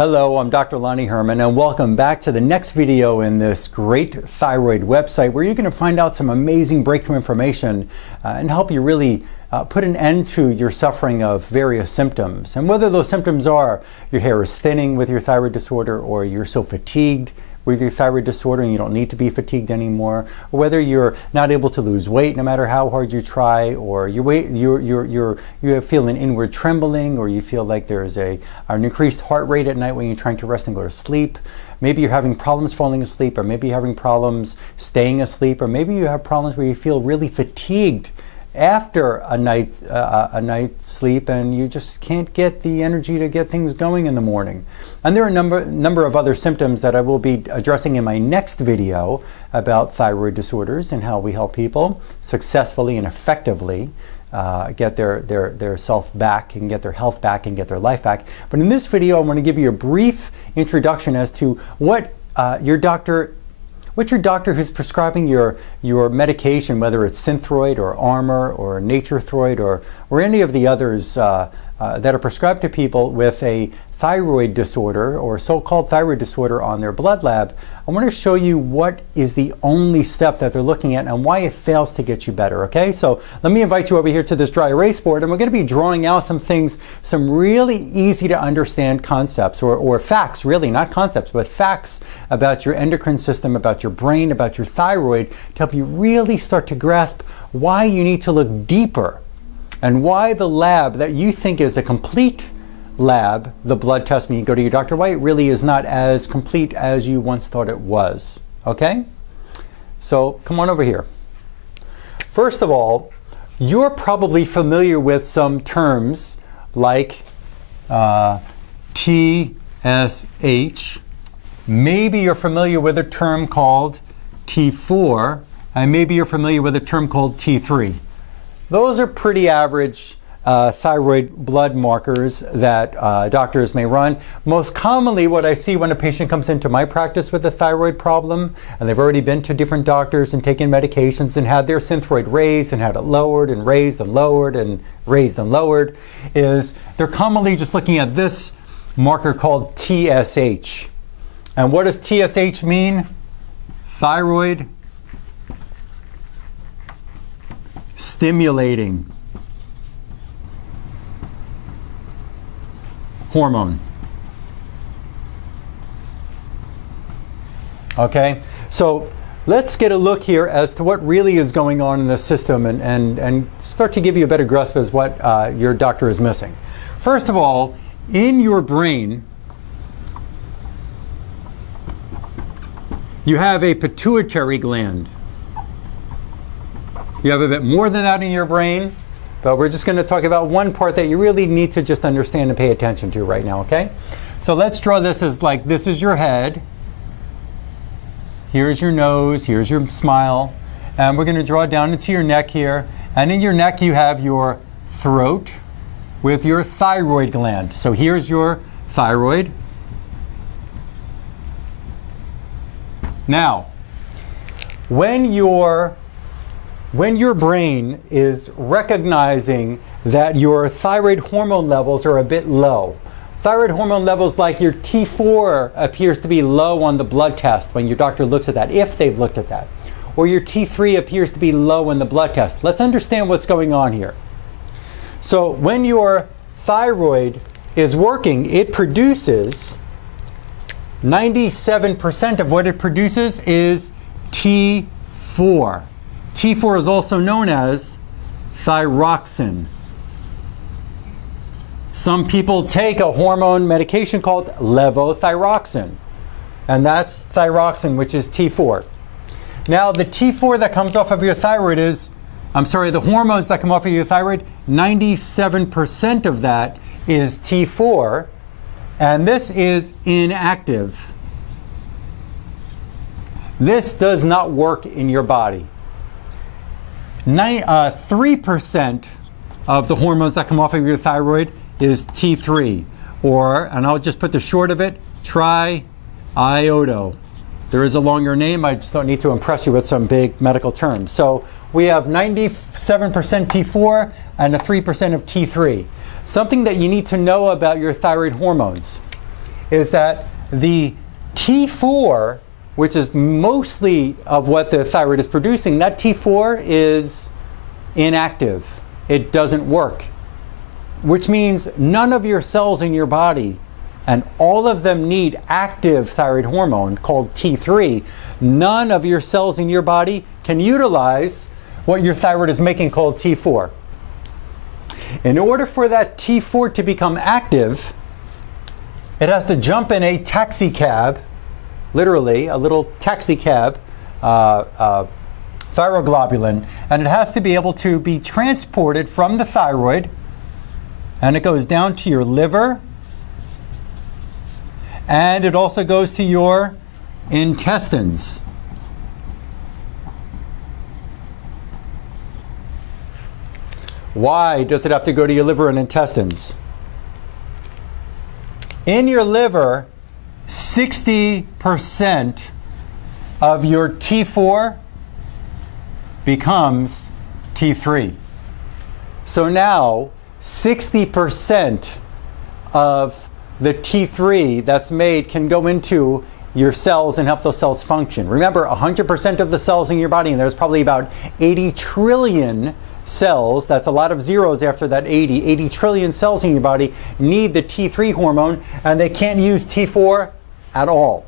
Hello, I'm Dr. Lonnie Herman, and welcome back to the next video in this great thyroid website where you're going to find out some amazing breakthrough information and help you really put an end to your suffering of various symptoms. And whether those symptoms are your hair is thinning with your thyroid disorder, or you're so fatigued with your thyroid disorder and you don't need to be fatigued anymore, or whether you're not able to lose weight no matter how hard you try, or you feel an inward trembling, or you feel like there's an increased heart rate at night when you're trying to rest and go to sleep. Maybe you're having problems falling asleep, or maybe you're having problems staying asleep, or maybe you have problems where you feel really fatigued after a night's sleep and you just can't get the energy to get things going in the morning. And there are a number of other symptoms that I will be addressing in my next video about thyroid disorders and how we help people successfully and effectively get their self back and get their health back and get their life back. But in this video, I want to give you a brief introduction as to what your doctor who's prescribing your medication, whether it's Synthroid or Armor or NatureThyroid or any of the others that are prescribed to people with a thyroid disorder or so-called thyroid disorder on their blood lab. I want to show you what is the only step that they're looking at and why it fails to get you better, okay? So let me invite you over here to this dry erase board, and we're going to be drawing out some things, some really easy to understand concepts or facts, really, not concepts, but facts about your endocrine system, about your brain, about your thyroid, to help you really start to grasp why you need to look deeper and why the lab that you think is a complete lab, the blood test when you go to your doctor, why it really is not as complete as you once thought it was. Okay? So come on over here. First of all, you're probably familiar with some terms like TSH. Maybe you're familiar with a term called T4, and maybe you're familiar with a term called T3. Those are pretty average thyroid blood markers that doctors may run. Most commonly, what I see when a patient comes into my practice with a thyroid problem, and they've already been to different doctors and taken medications and had their Synthroid raised and had it lowered and raised and lowered and raised and lowered, is they're commonly just looking at this marker called TSH. And what does TSH mean? Thyroid stimulating hormone. Okay, so let's get a look here as to what really is going on in the system and start to give you a better grasp as what your doctor is missing. First of all, in your brain, you have a pituitary gland. You have a bit more than that in your brain, but we're just going to talk about one part that you really need to just understand and pay attention to right now, okay? So let's draw this as like, this is your head. Here's your nose, here's your smile. And we're going to draw down into your neck here. And in your neck you have your throat with your thyroid gland. So here's your thyroid. Now, when your brain is recognizing that your thyroid hormone levels are a bit low, thyroid hormone levels like your T4 appears to be low on the blood test when your doctor looks at that, if they've looked at that, or your T3 appears to be low in the blood test. Let's understand what's going on here. So when your thyroid is working, it produces 97% of what it produces is T4. T4 is also known as thyroxine. Some people take a hormone medication called levothyroxine, and that's thyroxine, which is T4. Now, the T4 that comes off of your thyroid the hormones that come off of your thyroid, 97% of that is T4, and this is inactive. This does not work in your body. 3% of the hormones that come off of your thyroid is T3, or, and I'll just put the short of it, triiodo. There is a longer name, I just don't need to impress you with some big medical terms. So we have 97% T4 and a 3% of T3. Something that you need to know about your thyroid hormones is that the T4, which is mostly of what the thyroid is producing, that T4 is inactive. It doesn't work, which means none of your cells in your body, and all of them need active thyroid hormone called T3. None of your cells in your body can utilize what your thyroid is making called T4. In order for that T4 to become active, it has to jump in a taxi cab, literally a little taxi cab, thyroglobulin, and it has to be able to be transported from the thyroid, and it goes down to your liver, and it also goes to your intestines. Why does it have to go to your liver and intestines? In your liver, 60% of your T4 becomes T3. So now 60% of the T3 that's made can go into your cells and help those cells function. Remember, 100% of the cells in your body, and there's probably about 80 trillion cells, that's a lot of zeros after that 80 trillion cells in your body need the T3 hormone, and they can't use T4 at all.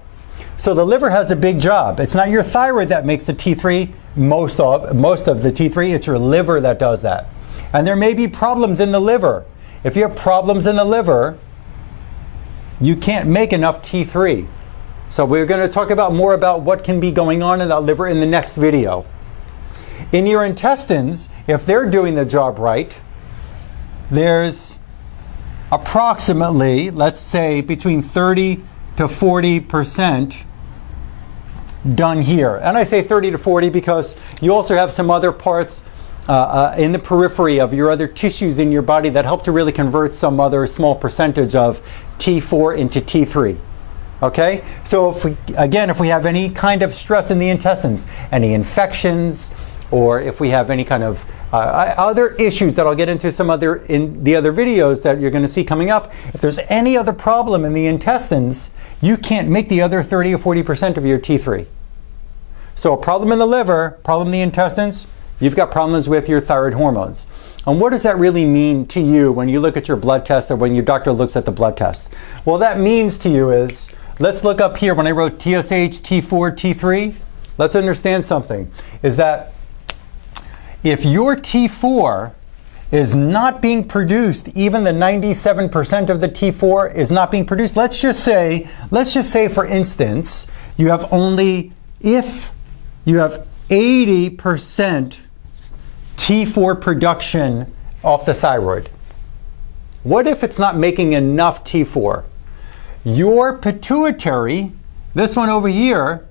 So the liver has a big job. It's not your thyroid that makes the T3, most of the T3, it's your liver that does that. And there may be problems in the liver. If you have problems in the liver, you can't make enough T3. So we're going to talk about more about what can be going on in that liver in the next video. In your intestines, if they're doing the job right, there's approximately, let's say, between 30 to 40% done here. And I say 30 to 40 because you also have some other parts in the periphery of your other tissues in your body that help to really convert some other small percentage of T4 into T3. Okay? So if we have any kind of stress in the intestines, any infections, or if we have any kind of other issues that I'll get into in the other videos that you're going to see coming up, if there's any other problem in the intestines, you can't make the other 30 or 40% of your T3. So a problem in the liver, problem in the intestines, you've got problems with your thyroid hormones. And what does that really mean to you when you look at your blood test or when your doctor looks at the blood test? Well, that means to you is, let's look up here when I wrote TSH, T4, T3, let's understand something, is that if your T4 is not being produced, even the 97% of the T4 is not being produced, let's just say for instance, you have 80% T4 production off the thyroid. What if it's not making enough T4? Your pituitary, this one over here,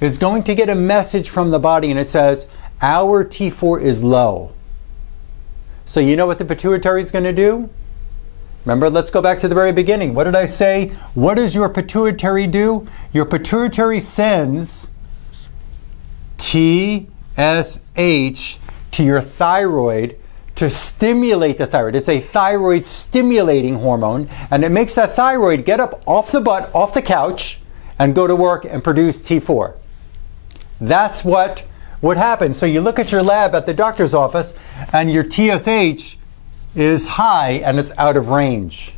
is going to get a message from the body and it says, our T4 is low. So you know what the pituitary is going to do? Remember, let's go back to the very beginning. What did I say? What does your pituitary do? Your pituitary sends TSH to your thyroid to stimulate the thyroid. It's a thyroid stimulating hormone, and it makes that thyroid get up off the butt, off the couch, and go to work and produce T4. That's what happens. So you look at your lab at the doctor's office, and your TSH is high and it's out of range.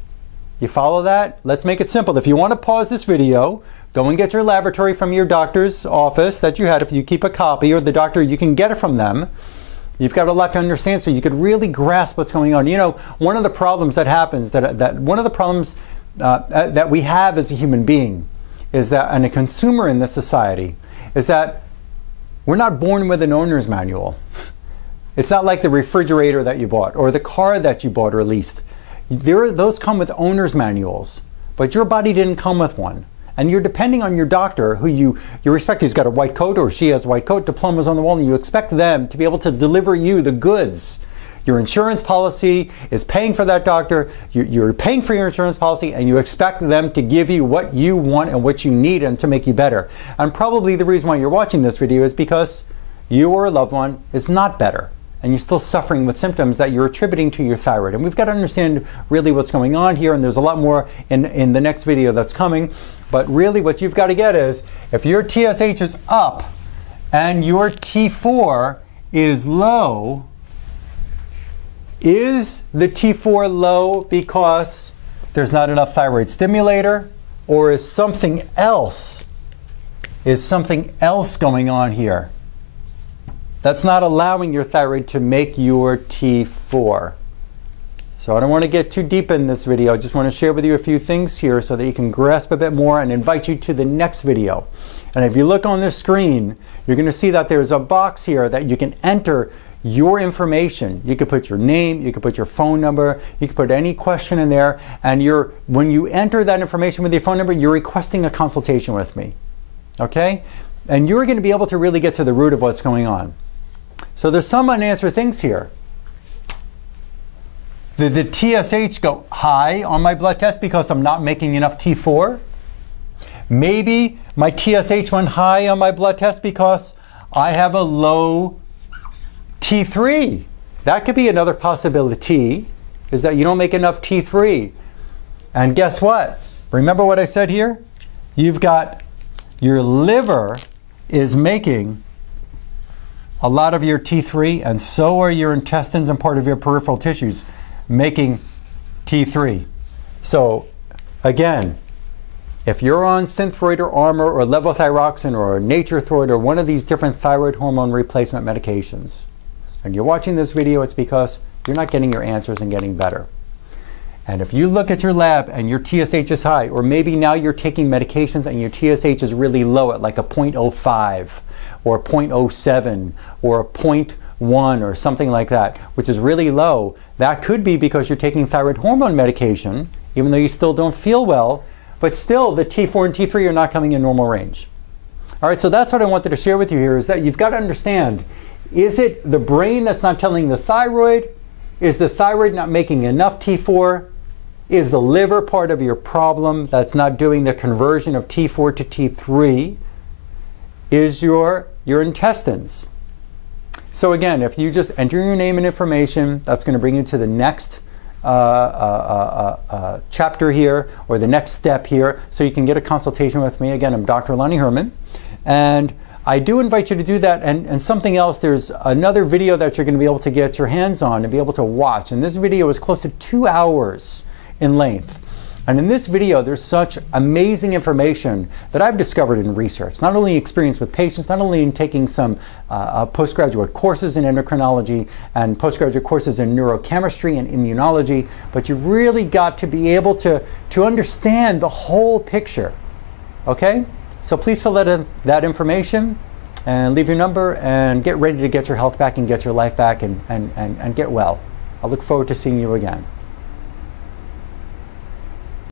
You follow that? Let's make it simple. If you want to pause this video, go and get your laboratory from your doctor's office that you had. If you keep a copy, or the doctor, you can get it from them. You've got a lot to understand so you could really grasp what's going on. You know, one of the problems that happens, that we have as a human being is that, and a consumer in this society, is that we're not born with an owner's manual. It's not like the refrigerator that you bought or the car that you bought or leased. Those come with owner's manuals, but your body didn't come with one. And you're depending on your doctor, who you respect. He's got a white coat, or she has a white coat, diplomas on the wall, and you expect them to be able to deliver you the goods. Your insurance policy is paying for that doctor. You're paying for your insurance policy, and you expect them to give you what you want and what you need and to make you better. And probably the reason why you're watching this video is because you or a loved one is not better. and you're still suffering with symptoms that you're attributing to your thyroid. And we've got to understand really what's going on here, and there's a lot more in the next video that's coming. But really what you've got to get is, if your TSH is up and your T4 is low, is the T4 low because there's not enough thyroid stimulator, or is something else going on here that's not allowing your thyroid to make your T4? So I don't want to get too deep in this video. I just want to share with you a few things here so that you can grasp a bit more, and invite you to the next video. And if you look on the screen, you're going to see that there's a box here that you can enter your information. You could put your name, you could put your phone number, you could put any question in there, and when you enter that information with your phone number, you're requesting a consultation with me. Okay? And you're going to be able to really get to the root of what's going on. So there's some unanswered things here. Did the TSH go high on my blood test because I'm not making enough T4? Maybe my TSH went high on my blood test because I have a low T3. That could be another possibility, is that you don't make enough T3. And guess what? Remember what I said here? You've got your liver is making a lot of your T3, and so are your intestines and part of your peripheral tissues making T3. So again, if you're on Synthroid or Armour or levothyroxine or Nature-Throid or one of these different thyroid hormone replacement medications, and you're watching this video, it's because you're not getting your answers and getting better. And if you look at your lab and your TSH is high, or maybe now you're taking medications and your TSH is really low at like a 0.05 or 0.07 or a 0.1 or something like that, which is really low, that could be because you're taking thyroid hormone medication, even though you still don't feel well, but still the T4 and T3 are not coming in normal range. All right, so that's what I wanted to share with you here, is that you've got to understand, is it the brain that's not telling the thyroid? Is the thyroid not making enough T4? Is the liver part of your problem that's not doing the conversion of T4 to T3? Is your intestines? So again, if you just enter your name and information, that's going to bring you to the next chapter here, or the next step here, so you can get a consultation with me. Again, I'm Dr. Lonnie Herman, and I do invite you to do that. And something else, there's another video that you're going to be able to get your hands on and be able to watch. And this video is close to 2 hours in length. And in this video, there's such amazing information that I've discovered in research, not only experience with patients, not only in taking some postgraduate courses in endocrinology and postgraduate courses in neurochemistry and immunology, but you've really got to be able to understand the whole picture. Okay? So please fill that information and leave your number and get ready to get your health back and get your life back and get well. I look forward to seeing you again.